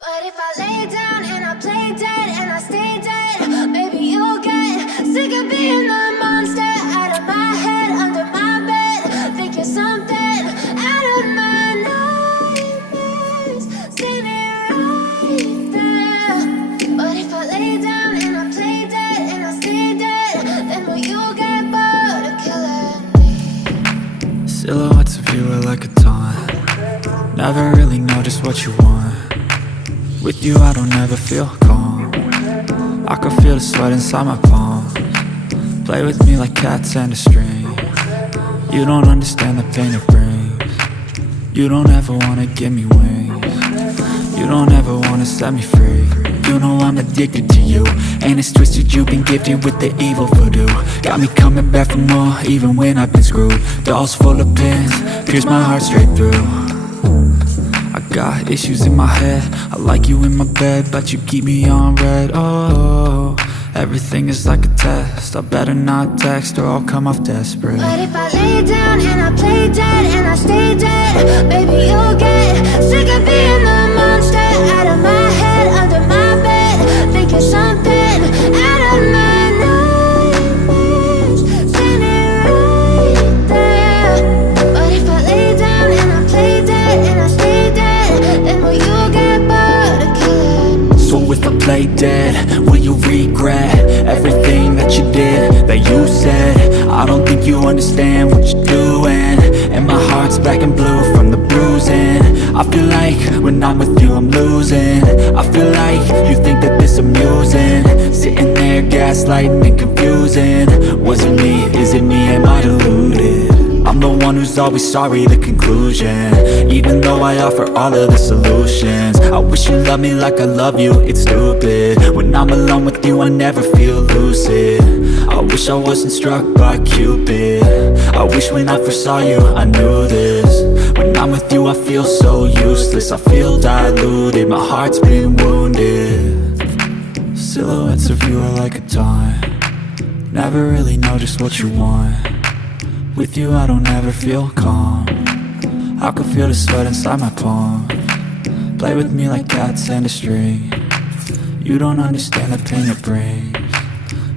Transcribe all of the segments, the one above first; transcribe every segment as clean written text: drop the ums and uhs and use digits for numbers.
But if I lay down and I play dead and I stay dead, maybe you'll get sick of being the monster out of my head, under my bed. Think you're something out of my nightmares, standing right there. But if I lay down and I play dead and I stay dead, then will you get bored of killing me? Silhouettes of you are like a taunt. Never really know just what you want. With you I don't ever feel calm. I can feel the sweat inside my palms. Play with me like cats and a string. You don't understand the pain it brings. You don't ever wanna give me wings. You don't ever wanna set me free. You know I'm addicted to you, and it's twisted, you've been gifted with the evil voodoo. Got me coming back for more, even when I've been screwed. Dolls full of pins, pierce my heart straight through. I got issues in my head, I like you in my bed, but you keep me on red. Oh, everything is like a test, I better not text or I'll come off desperate. But if I lay down and I play dead and I stay dead, maybe you'll get sick of being the monster out of my head, under my bed. Think you're something out of my nightmares, standing right there. But if I lay down and I play dead and I stay dead, then will you get bored of killing me? So if I play dead, will you regret everything that you did, that you said? I don't think you understand what you're doing, and my heart's black and blue from the bruising. I feel like when I'm with you I'm losing. I feel like you think that this amusing, sitting there gaslighting and confusing. Was it me? Is it me? Am I deluded? I'm the one who's always sorry, the conclusion, even though I offer all of the solutions. I wish you loved me like I love you, it's stupid. When I'm alone with you I never feel lucid. I wish I wasn't struck by Cupid. I wish when I first saw you I knew this. When I'm with you I feel so useless, I feel diluted, my heart's been wounded. Silhouettes of you are like a taunt. Never really know just what you want. With you I don't ever feel calm. I can feel the sweat inside my palm. Play with me like cats and a string. You don't understand the pain it brings.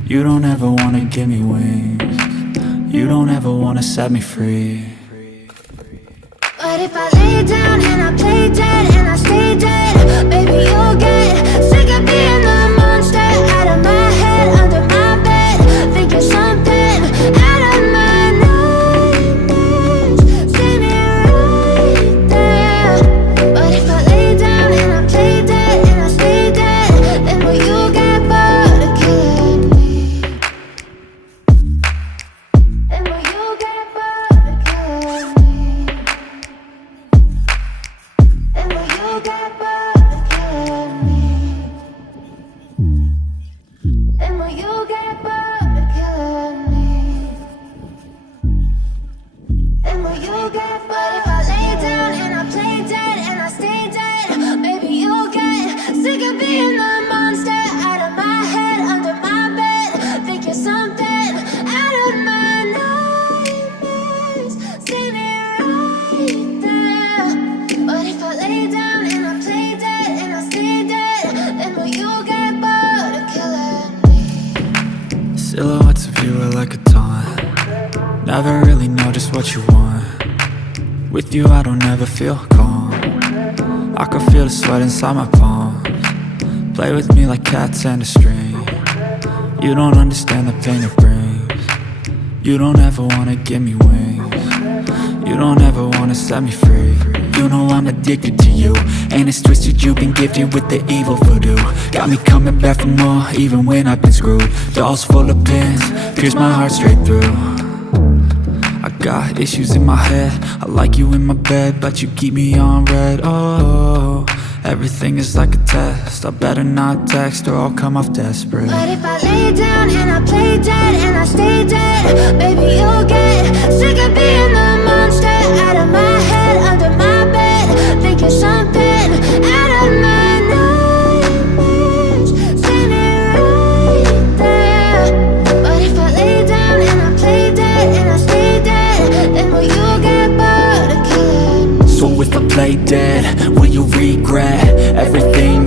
You don't ever wanna give me wings. You don't ever wanna set me free. But if I lay down and I play dead and I stay dead, maybe you'll get sick of being the monster out of my head, under my bed. Think you're something out of my nightmares, standing right there. But if I lay down and I play dead and I stay dead, then will you get bored of killing me? Then will you get bored of killing me? And will you get bored of killing me? And will you get bored of killing me? And will you get bored? If I lay down and I play dead and I stay dead, maybe you'll get sick of being the monster out of my head, under my bed. Think you're something out of my nightmares, standing right there. But if I lay down and I play dead and I stay dead, then will you get bored of killing me? Silhouettes of you are like a taunt. Never really know just what you want. With you I don't ever feel calm. I can feel the sweat inside my palms. Play with me like cats and a string. You don't understand the pain it brings. You don't ever wanna give me wings. You don't ever wanna set me free. You know I'm addicted to you, and it's twisted, you've been gifted with the evil voodoo. Got me coming back for more, even when I've been screwed. Dolls full of pins, pierce my heart straight through. I got issues in my head, I like you in my bed, but you keep me on red. Oh, everything is like a test, I better not text or I'll come off desperate. But if I lay down and I play dead and I stay dead, maybe you'll get sick of being the monster out of my head, under my bed. Think you're something out of my nightmares, standing right there. But if I lay down and I play dead and I stay dead, then will you get bored of killing me? So if I play dead, will you regret everything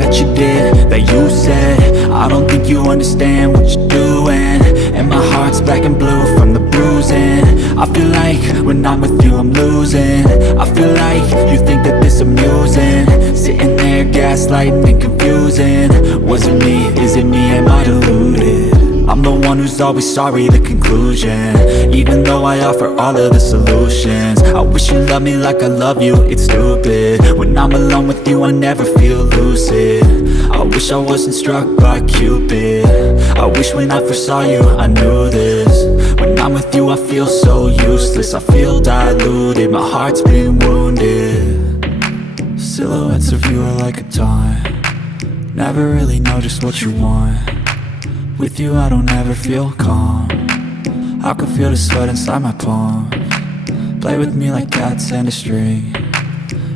that you said. I don't think you understand what you're doing, and my heart's black and blue from the bruising. I feel like when I'm with you I'm losing. I feel like you think that this amusing, sitting there gaslighting and confusing. Was it me? Is it me? Am I deluded? I'm the one who's always sorry, the conclusion, even though I offer all of the solutions. I wish you loved me like I love you, it's stupid. When I'm alone with you I never feel lucid. I wish I wasn't struck by Cupid. I wish when I first saw you I knew this. When I'm with you I feel so useless, I feel diluted, my heart's been wounded. Silhouettes of you are like a taunt, never really know just what you want. With you I don't ever feel calm, I can feel the sweat inside my palms. Play with me like cats and a string.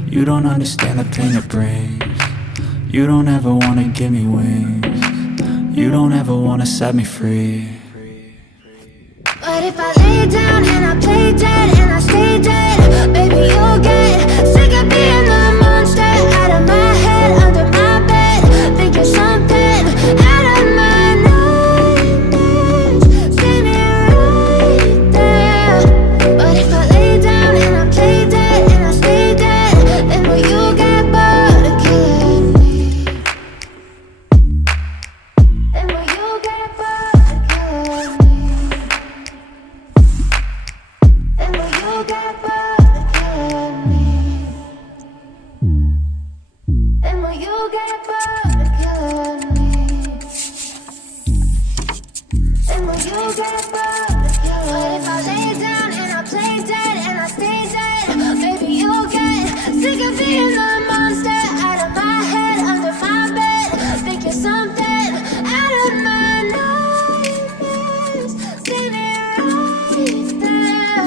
You don't understand the pain it brings. You don't ever wanna give me wings. You don't ever wanna set me free. But if I lay down and I play dead and I stay dead, baby you'll get sick of being the monster out of my head, under my bed, thinking something out of my nightmares. See me right there. But if I lay down and I play dead and I stay dead, then will you get bored of killing me? Then will you get bored of killing me? Then will you get bored of killing me? Then will you get bored of killing me? Then will you get bored of killing me? But if I lay down and I play dead and I stay dead, baby you'll get sick of being the monster out of my head, under my bed, thinking something out of my nightmares. See me right there.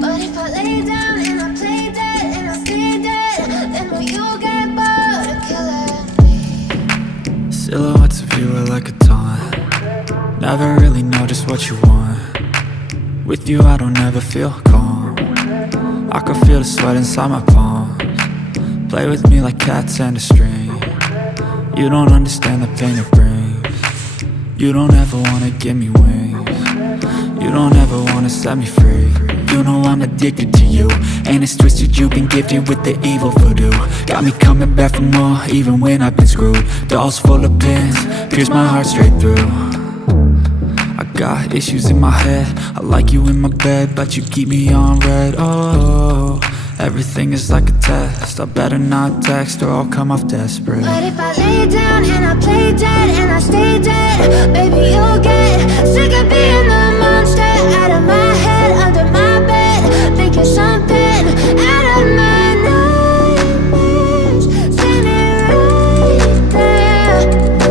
But if I lay down and I play dead and I stay dead, then will you get bored of killing me? Silhouettes of you are like a taunt, never really know just what you want. With you I don't ever feel calm, I can feel the sweat inside my palms. Play with me like cats and a string. You don't understand the pain it brings. You don't ever wanna give me wings. You don't ever wanna set me free. You know I'm addicted to you, and it's twisted, you've been gifted with the evil voodoo. Got me coming back for more, even when I've been screwed. Dolls full of pins, pierce my heart straight through. I got issues in my head, I like you in my bed, but you keep me on red. Oh, everything is like a test, I better not text or I'll come off desperate. But if I lay down and I play dead and I stay dead, baby you'll get sick of being the monster out of my head, under my bed, thinking something out of my nightmares. See me right there.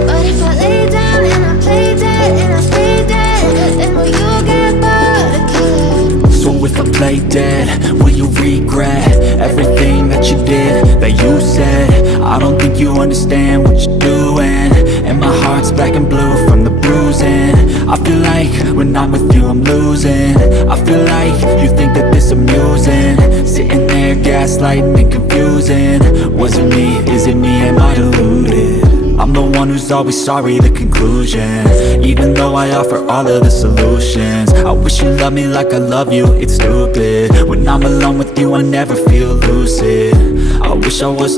But if I lay down and I play dead and I stay dead, then will you get bored of killing me? So if I play dead, will you regret everything that you did, that you said? I don't think you understand what you're doing, and my heart's black and blue from the bruising. I feel like when I'm with you I'm losing. I feel like you think that this amusing, sitting there gaslighting and confusing. Was it me? Is it me? Am I deluded? I'm the one who's always sorry, the conclusion, even though I offer all of the solutions. I wish you loved me like I love you, it's stupid. When I'm alone with you I never feel lucid. I wish I wasn't